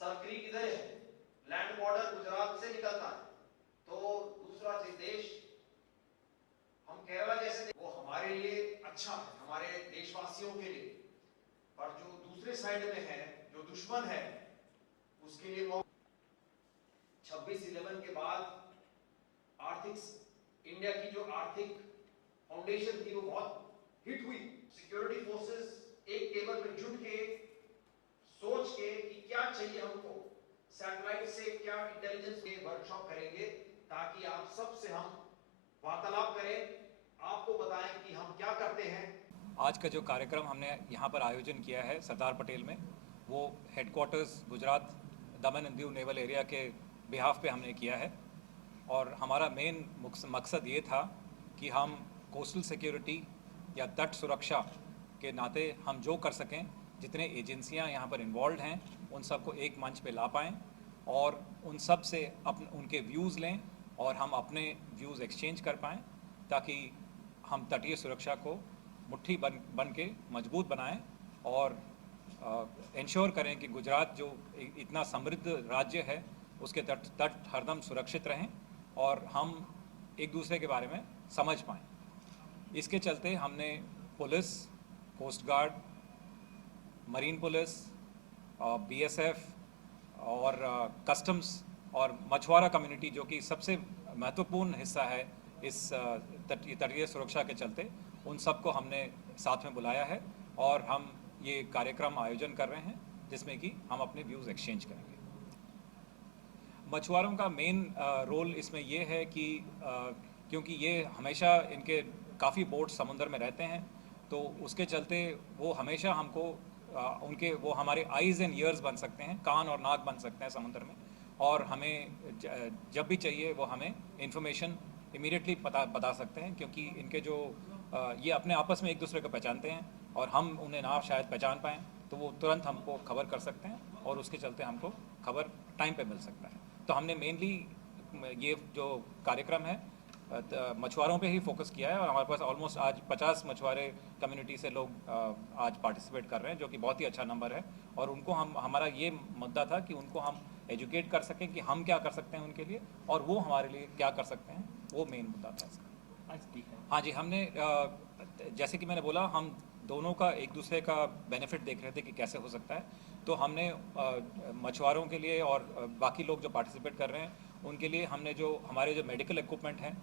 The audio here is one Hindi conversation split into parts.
सर क्रीक इधर है, लैंड बॉर्डर गुजरात से निकलता है, तो दूसरा देश हम केरला जैसे वो हमारे लिए अच्छा है, हमारे देशवासियों के लिए, पर जो दूसरे साइड में है, जो दुश्मन है, उसके लिए 26/11 के बाद आर्थिक इंडिया की जो आर्थिक फाउंडेशन थी वो बहुत हिट हुई। सिक्योरिटी फोर्सेस एक टेबल पे जुट के सोच के कि क्या चाहिए हमको, सैटेलाइट से क्या इंटेलिजेंस के वर्कशॉप करेंगे ताकि आप सब से हम वार्तालाप करें, आपको बताएं कि हम क्या करते हैं। आज का जो कार्यक्रम हमने यहाँ पर आयोजन किया है सरदार पटेल में, वो headquarters Gujarat Daman and Diu naval area के बिहाफ पे हमने किया है। और हमारा मेन मकसद ये था कि हम कोस्टल सिक्योरिटी या तट सुरक्षा के नाते हम जो कर सकें, जितने एजेंसियां यहाँ पर इन्वॉल्व हैं उन सबको एक मंच पे ला पाएँ और उन सब से उनके व्यूज़ लें और हम अपने व्यूज़ एक्सचेंज कर पाएँ, ताकि हम तटीय सुरक्षा को मुट्ठी बन के मजबूत बनाएं और इंश्योर करें कि गुजरात जो इतना समृद्ध राज्य है उसके तट हरदम सुरक्षित रहें और हम एक दूसरे के बारे में समझ पाएँ। इसके चलते हमने police, coast guard, marine police, BSF और कस्टम्स और मछुआरा कम्युनिटी, जो कि सबसे महत्वपूर्ण हिस्सा है इस तटीय सुरक्षा के चलते, उन सबको हमने साथ में बुलाया है और हम ये कार्यक्रम आयोजन कर रहे हैं जिसमें कि हम अपने व्यूज़ एक्सचेंज करेंगे। मछुआरों का मेन रोल इसमें ये है कि क्योंकि ये हमेशा इनके काफ़ी बोट समुद्र में रहते हैं, तो उसके चलते वो हमेशा हमको उनके वो हमारे आइज़ एंड ईयर्स बन सकते हैं, कान और नाक बन सकते हैं समुद्र में, और हमें जब भी चाहिए वो हमें इंफॉर्मेशन इमीडिएटली बता सकते हैं, क्योंकि इनके जो ये अपने आपस में एक दूसरे को पहचानते हैं और हम उन्हें ना शायद पहचान पाएँ, तो वो तुरंत हमको खबर कर सकते हैं और उसके चलते हमको खबर टाइम पे मिल सकता है। तो हमने मेनली ये जो कार्यक्रम है मछुआरों पे ही फोकस किया है और हमारे पास ऑलमोस्ट आज 50 मछुआरे कम्युनिटी से लोग आज पार्टिसिपेट कर रहे हैं, जो कि बहुत ही अच्छा नंबर है। और उनको हमारा ये मुद्दा था कि उनको हम एजुकेट कर सकें कि हम क्या कर सकते हैं उनके लिए और वो हमारे लिए क्या कर सकते हैं, वो मेन मुद्दा था इसका। हाँ जी, हमने जैसे कि मैंने बोला, हम दोनों का एक दूसरे का बेनिफिट देख रहे थे कि कैसे हो सकता है, तो हमने मछुआरों के लिए और बाकी लोग जो पार्टिसिपेट कर रहे हैं उनके लिए हमने जो हमारे जो मेडिकल इक्विपमेंट हैं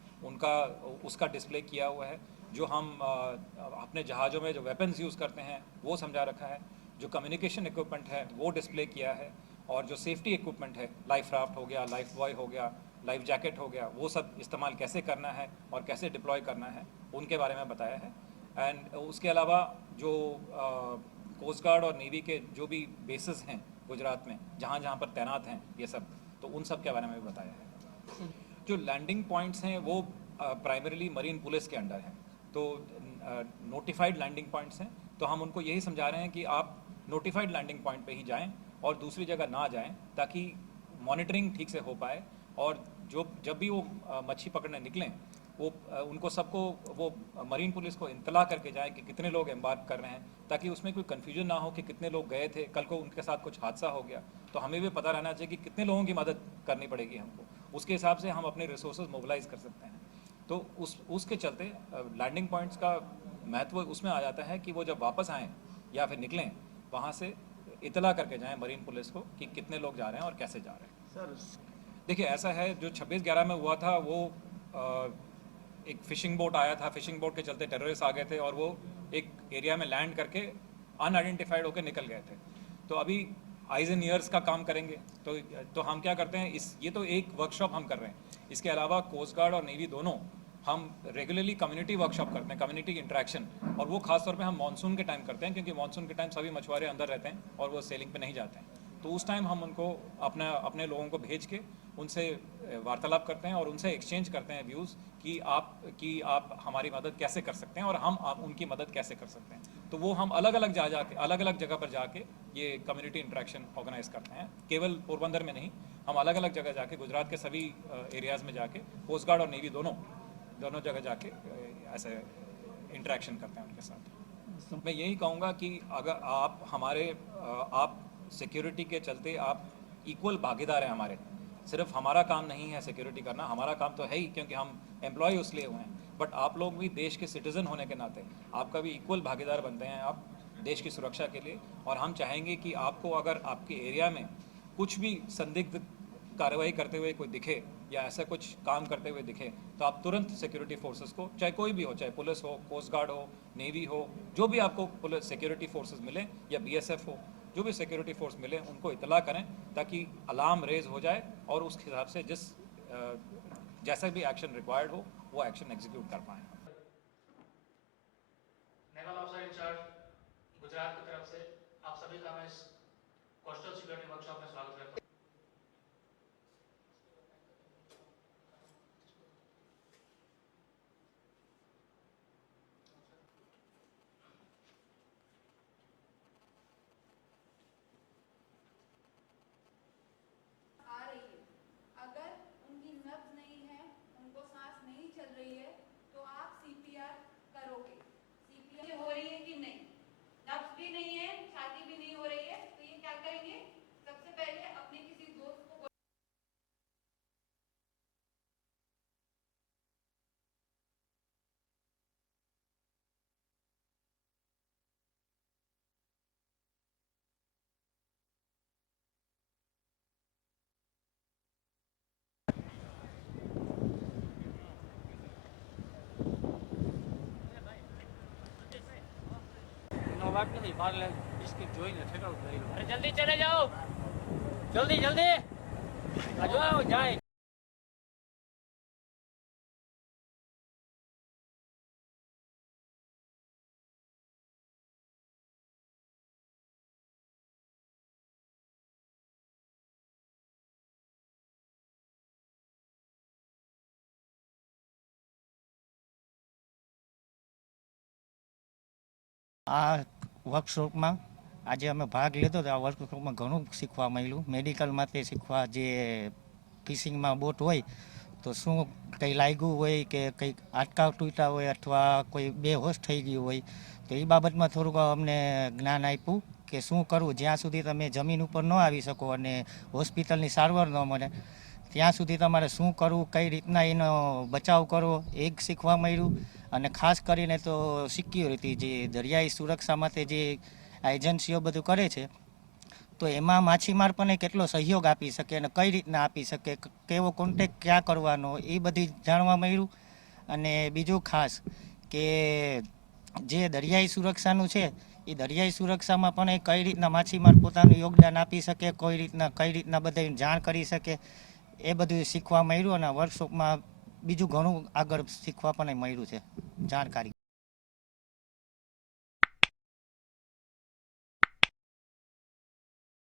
उसका डिस्प्ले किया हुआ है। जो हम अपने जहाज़ों में जो वेपन्स यूज़ करते हैं वो समझा रखा है। जो कम्युनिकेशन इक्विपमेंट है वो डिस्प्ले किया है, और जो सेफ्टी इक्विपमेंट है, लाइफ राफ्ट हो गया, लाइफ बॉय हो गया, लाइफ जैकेट हो गया, वो सब इस्तेमाल कैसे करना है और कैसे डिप्लॉय करना है उनके बारे में बताया है। एंड उसके अलावा जो कोस्ट गार्ड और नेवी के जो भी बेसिस हैं गुजरात में, जहाँ जहाँ पर तैनात हैं ये सब, तो उन सब के बारे में भी बताया है। जो लैंडिंग पॉइंट्स हैं वो प्राइमरीली मरीन पुलिस के अंडर हैं, तो नोटिफाइड लैंडिंग पॉइंट्स हैं, तो हम उनको यही समझा रहे हैं कि आप नोटिफाइड लैंडिंग पॉइंट पे ही जाएं और दूसरी जगह ना जाएं, ताकि मॉनिटरिंग ठीक से हो पाए। और जब भी वो मच्छी पकड़ने निकलें, वो उनको सबको वो मरीन पुलिस को इत्तला करके जाए कि कितने लोग एम्बार्क कर रहे हैं, ताकि उसमें कोई कन्फ्यूजन ना हो कि कितने लोग गए थे, कल को उनके साथ कुछ हादसा हो गया तो हमें भी पता रहना चाहिए कि कितने लोगों की मदद करनी पड़ेगी हमको, उसके हिसाब से हम अपने रिसोर्सेज मोबिलाइज कर सकते हैं। तो उसके चलते लैंडिंग पॉइंट्स का महत्व उसमें आ जाता है कि वो जब वापस आएँ या फिर निकलें, वहाँ से इतला करके जाएँ मरीन पुलिस को कि कितने लोग जा रहे हैं और कैसे जा रहे हैं। सर देखिए, ऐसा है, जो 26/11 में हुआ था वो एक फ़िशिंग बोट आया था, फ़िशिंग बोट के चलते टेररिस्ट आ गए थे और वो एक एरिया में लैंड करके अनआइडेंटिफाइड होकर निकल गए थे। तो अभी आइज़ एंड ईयर्स का काम करेंगे, तो हम क्या करते हैं, ये तो एक वर्कशॉप हम कर रहे हैं। इसके अलावा कोस्ट गार्ड और नेवी दोनों हम रेगुलरली कम्युनिटी वर्कशॉप करते हैं, कम्युनिटी इंटरेक्शन, और वो खासतौर पे हम मानसून के टाइम करते हैं, क्योंकि मानसून के टाइम सभी मछुआरे अंदर रहते हैं और वो सेलिंग पे नहीं जाते हैं। तो उस टाइम हम उनको अपने लोगों को भेज के उनसे वार्तालाप करते हैं और उनसे एक्सचेंज करते हैं व्यूज़ कि आप हमारी मदद कैसे कर सकते हैं और हम उनकी मदद कैसे कर सकते हैं। तो वो हम अलग अलग जगह पर जाके ये कम्युनिटी इंटरेक्शन ऑर्गेनाइज करते हैं। केवल पोरबंदर में नहीं, हम अलग अलग जगह जाके गुजरात के सभी एरियाज़ में जाके कोस्ट गार्ड और नेवी दोनों जगह जाके ऐसे इंटरेक्शन करते हैं उनके साथ। मैं यही कहूँगा कि अगर आप सिक्योरिटी के चलते आप इक्वल भागीदार हैं हमारे। सिर्फ हमारा काम नहीं है सिक्योरिटी करना, हमारा काम तो है ही क्योंकि हम एम्प्लॉय उसलिए हुए हैं, बट आप लोग भी देश के सिटीज़न होने के नाते आपका भी इक्वल भागीदार बनते हैं आप देश की सुरक्षा के लिए। और हम चाहेंगे कि आपको अगर आपके एरिया में कुछ भी संदिग्ध कार्रवाई करते हुए कोई दिखे या ऐसा कुछ काम करते हुए दिखे तो आप तुरंत सिक्योरिटी फोर्सेस को, चाहे कोई भी हो, चाहे पुलिस हो, कोस्ट गार्ड हो, नेवी हो, जो भी आपको पुलिस सिक्योरिटी फोर्सेस मिले या बीएसएफ हो, जो भी सिक्योरिटी फोर्स मिले उनको इतला करें ताकि अलार्म रेज हो जाए और उस हिसाब से जैसा भी एक्शन रिक्वायर्ड हो वो एक्शन एग्जीक्यूट कर पाएँ। नेवल ऑफिसर इंचार्ज गुजरात की तरफ से आप सभी का मैं इस कोस्टल सिक्योरिटी वर्कशॉप में स्वागत करता हूं। आ रही है, अगर उनकी नब्ज नहीं है, उनको सांस नहीं चल रही है तो आप सीपीआर करोगे। सीपीआर हो रही है कि नहीं, नब्ज भी नहीं है, छाती भी नहीं हो रही है, तो ये क्या करेंगे? सबसे पहले अपने किसी दोस्त को વાત નથી બહાર લે બિસ્કિટ જોઈને ઠેકાણું કરી લો. અરે જલ્દી ચલે જાઓ, જલ્દી જલ્દી આ જો જાય. આ વર્કશોપમાં આજે અમે ભાગ લીધો તો આ વર્કશોપમાં ઘણું શીખવા મળ્યું. મેડિકલમાંથી શીખવા, જે ફિશિંગમાં બોટ હોય તો શું કંઈ લાગ્યું હોય કે કંઈક આટકા તૂટ્યા હોય અથવા કોઈ બેહોશ થઈ ગયું હોય તો એ બાબતમાં થોડુંક અમને જ્ઞાન આપ્યું કે શું કરવું. જ્યાં સુધી તમે જમીન ઉપર ન આવી શકો અને હોસ્પિટલની સારવાર ન મળે ત્યાં સુધી તમારે શું કરવું, કઈ રીતના એનો બચાવ કરવો એ શીખવા મળ્યું. અને ખાસ કરીને તો સિક્યોરિટી, જે દરિયાઈ સુરક્ષા માટે જે એજન્સીઓ બધું કરે છે તો એમાં માછીમાર પણ કેટલો સહયોગ આપી શકે અને કઈ રીતના આપી શકે, કેવો કોન્ટેક્ટ ક્યાં કરવાનો એ બધી જાણવા મળ્યું. અને બીજું ખાસ કે જે દરિયાઈ સુરક્ષાનું છે એ દરિયાઈ સુરક્ષામાં પણ એ કઈ રીતના માછીમાર પોતાનું યોગદાન આપી શકે, કઈ રીતના બધાને જાણ કરી શકે એ બધું શીખવા મળ્યું. અને વર્કશોપમાં બીજું ઘણું આગળ શીખવા પણ મળ્યું છે, જાણકારી.